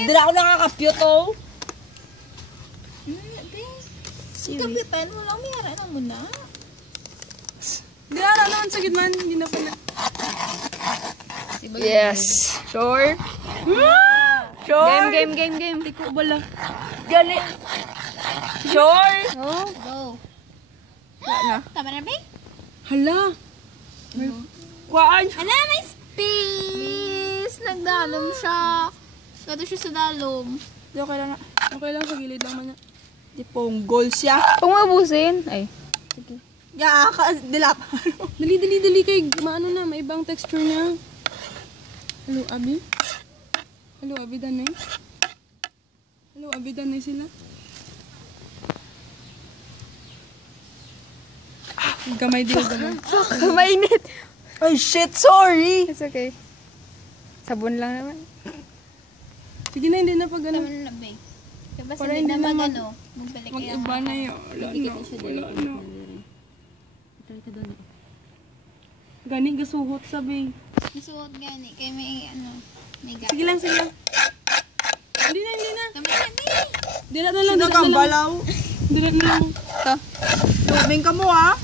Hindi na ako nakaka-cute, oh. Kapi pen mo lang, may hara na mo na. Hindi na naman sa gitman, hindi na pala. Yes. Sure. Sure. Game. Hindi ko bala. Gali. Sure. Oh. Go. Wala na. Tama na ba? Hala. Kuhaan. Hala, may space! Nagdalom siya. Gato siya sa dalom. Di okay lang na. Okay lang, sa gilid lang man na. Di pong goal siya. Kung mabusin. Ay. Ya, dilap. Dali kay maano na, may ibang texture na. Hello, Abi. Hello, Abi Danay. Hello, Abi Danay sila. Gamay din gamay. Mainit. Ay, shit, sorry. It's okay. Sabon lang naman. Sige na, hindi na pag Tama ano. na na ba? Diba Para sabi hindi na na mag ano? Magbalik kaya. Mag-iba na yun. Wala na. Gani, gasuhot sabi. Nasuot gani. Kaya may ano. May gap. Sige lang, sige lang. Hindi na. Tama na, di. Dila na lang. Sino kang balaw? Dila na lang. Ito. Tubing ka mo, ha?